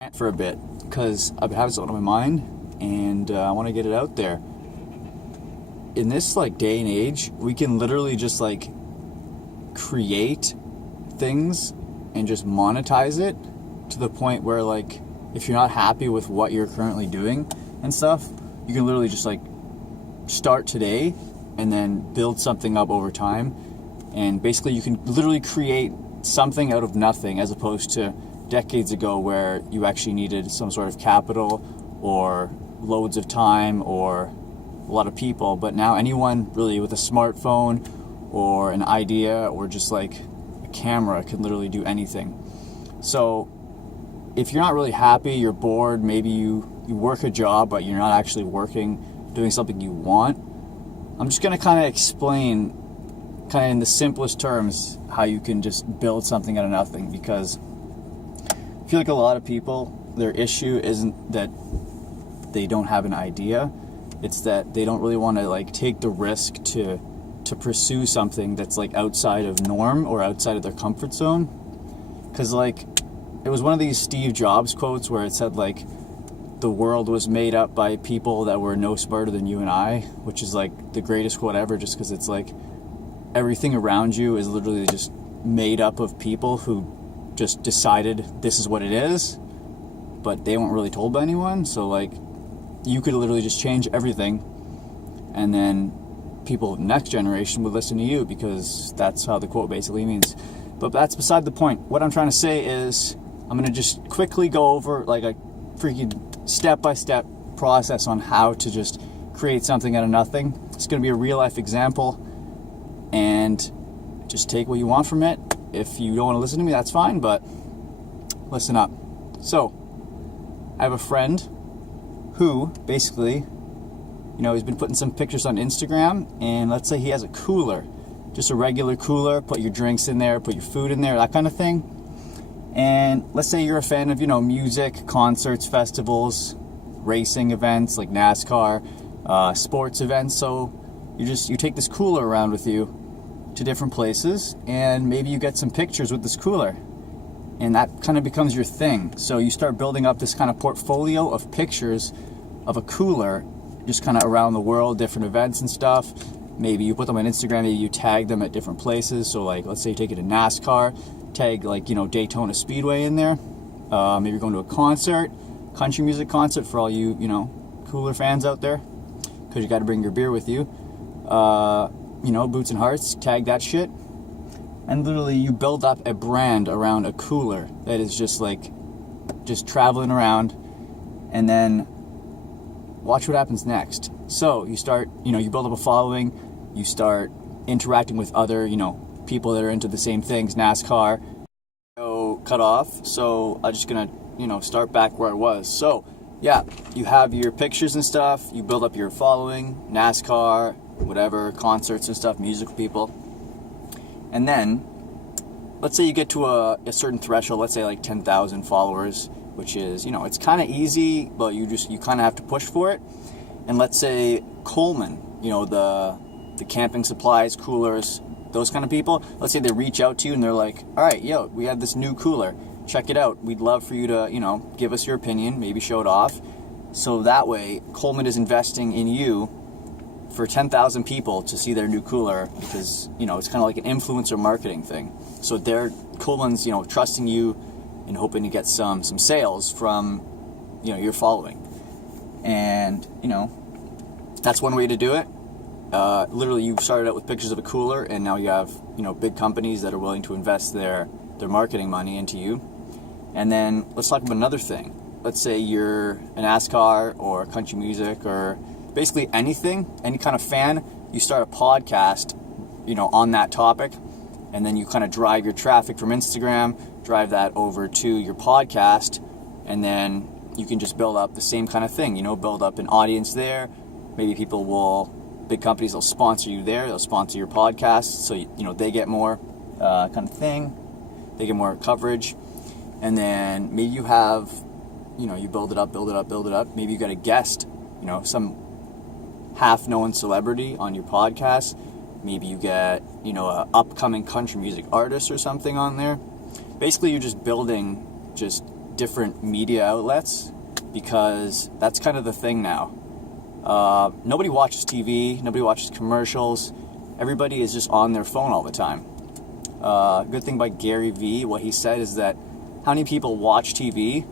For a bit because I've had something on my mind and I want to get it out there. In this day and age, we can literally just create things and just monetize it to the point where if you're not happy with what you're currently doing and stuff, you can literally just start today and then build something up over time. And basically you can literally create something out of nothing, as opposed to decades ago where you actually needed some sort of capital or loads of time or a lot of people. But now anyone really with a smartphone or an idea or just a camera can literally do anything. So if you're not really happy, you're bored, maybe you work a job but you're not actually working, doing something you want, I'm just going to kind of explain in the simplest terms how you can just build something out of nothing. Because I feel like a lot of people, their issue isn't that they don't have an idea, it's that they don't really want to take the risk to pursue something that's outside of norm or outside of their comfort zone. Because it was one of these Steve Jobs quotes where it said the world was made up by people that were no smarter than you and I, which is the greatest quote ever, just because it's everything around you is literally just made up of people who just decided this is what it is, but they weren't really told by anyone. So you could literally just change everything, and then people of the next generation would listen to you, because that's how the quote basically means. But that's beside the point. What I'm trying to say is I'm going to just quickly go over a freaking step-by-step process on how to just create something out of nothing. It's going to be a real life example, and just take what you want from it. If you don't want to listen to me, that's fine, but listen up. So, I have a friend who basically, he's been putting some pictures on Instagram, and let's say he has a cooler, just a regular cooler, put your drinks in there, put your food in there, that kind of thing. And let's say you're a fan of, music, concerts, festivals, racing events like NASCAR, sports events. So you take this cooler around with you to different places, and maybe you get some pictures with this cooler, and that kind of becomes your thing. So you start building up this kind of portfolio of pictures of a cooler just kind of around the world, different events and stuff. Maybe you put them on Instagram, maybe you tag them at different places. So let's say you take it to NASCAR, tag Daytona Speedway in there. Maybe you're going to a concert, country music concert, for all you cooler fans out there, because you got to bring your beer with you. Boots and Hearts, tag that shit. And literally you build up a brand around a cooler that is just traveling around, and then watch what happens next. So you start, you build up a following, you start interacting with other, people that are into the same things, NASCAR. So cut off. So I'm just gonna, start back where I was. So yeah, you have your pictures and stuff, you build up your following, NASCAR, whatever, concerts and stuff, musical people. And then let's say you get to a certain threshold, let's say 10,000 followers, which is, it's kind of easy, but you kind of have to push for it. And let's say Coleman, the camping supplies, coolers, those kind of people, let's say they reach out to you and they're like, all right, we have this new cooler, check it out, we'd love for you to give us your opinion, maybe show it off. So that way Coleman is investing in you for 10,000 people to see their new cooler, because it's kind of like an influencer marketing thing. So Coleman's trusting you and hoping to get some sales from your following. And that's one way to do it. Literally you started out with pictures of a cooler, and now you have big companies that are willing to invest their marketing money into you. And then let's talk about another thing. Let's say you're an NASCAR or country music or basically anything, any kind of fan. You start a podcast on that topic, and then you kind of drive your traffic from Instagram, drive that over to your podcast, and then you can just build up the same kind of thing, build up an audience there. Maybe big companies will sponsor you there, they'll sponsor your podcast, so they get more kind of thing, they get more coverage. And then maybe you have, you build it up, maybe you got a guest, some half-known celebrity on your podcast. Maybe you get, an upcoming country music artist or something on there. Basically, you're just building just different media outlets, because that's kind of the thing now. Nobody watches TV, nobody watches commercials. Everybody is just on their phone all the time. Good thing by Gary Vee, what he said is that how many people watch TV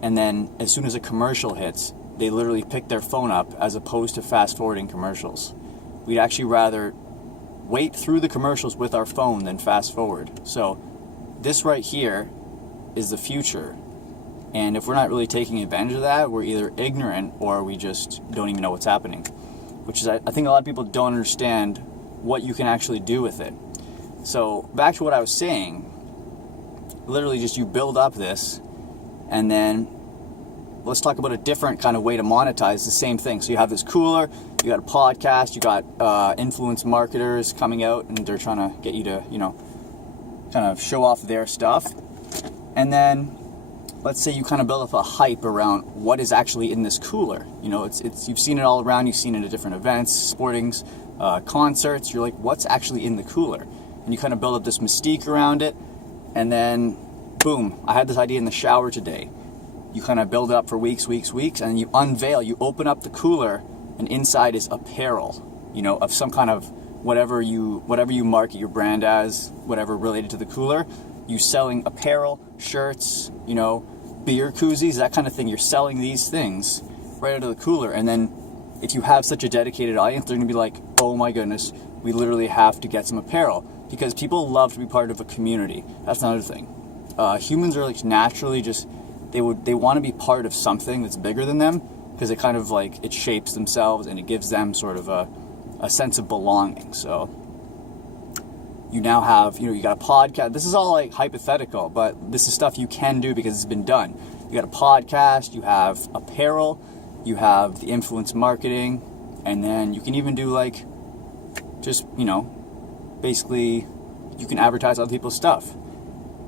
and then as soon as a commercial hits, they literally pick their phone up as opposed to fast forwarding commercials. We'd actually rather wait through the commercials with our phone than fast forward. So this right here is the future. And if we're not really taking advantage of that, we're either ignorant or we just don't even know what's happening. Which is, I think a lot of people don't understand what you can actually do with it. So back to what I was saying, literally just you build up this, and then let's talk about a different kind of way to monetize the same thing. So you have this cooler, you got a podcast, you got influence marketers coming out and they're trying to get you to, kind of show off their stuff. And then let's say you kind of build up a hype around what is actually in this cooler. It's you've seen it all around, you've seen it at different events, sportings, concerts. You're like, what's actually in the cooler? And you kind of build up this mystique around it. And then, boom, I had this idea in the shower today. You kind of build it up for weeks, and you unveil, you open up the cooler, and inside is apparel, of some kind of whatever you market your brand as, whatever related to the cooler. You selling apparel, shirts, beer koozies, that kind of thing. You're selling these things right out of the cooler. And then if you have such a dedicated audience, they're going to be like, oh my goodness, we literally have to get some apparel. Because people love to be part of a community. That's another thing. Humans are like naturally just, they want to be part of something that's bigger than them, because it kind of like, it shapes themselves and it gives them sort of a sense of belonging. So you now have, you got a podcast. This is all like hypothetical, but this is stuff you can do because it's been done. You got a podcast, you have apparel, you have the influence marketing, and then you can even do like, just, basically you can advertise other people's stuff.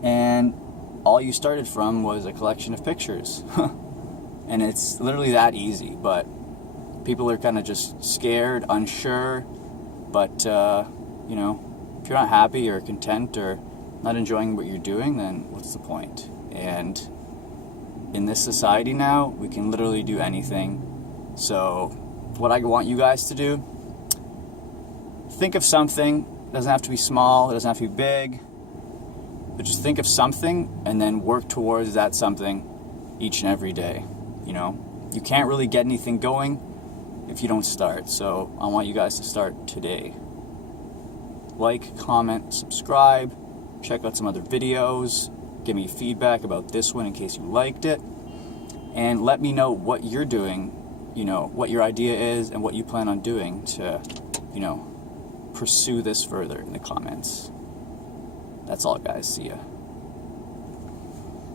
And all you started from was a collection of pictures. And it's literally that easy, but people are kind of just scared, unsure. But, if you're not happy or content or not enjoying what you're doing, then what's the point? And in this society now, we can literally do anything. So what I want you guys to do, think of something. It doesn't have to be small, it doesn't have to be big, but just think of something and then work towards that something each and every day. You can't really get anything going if you don't start. So I want you guys to start today. Like, comment, subscribe, check out some other videos, give me feedback about this one in case you liked it, and let me know what you're doing, what your idea is and what you plan on doing to, pursue this further in the comments. That's all, guys. See ya.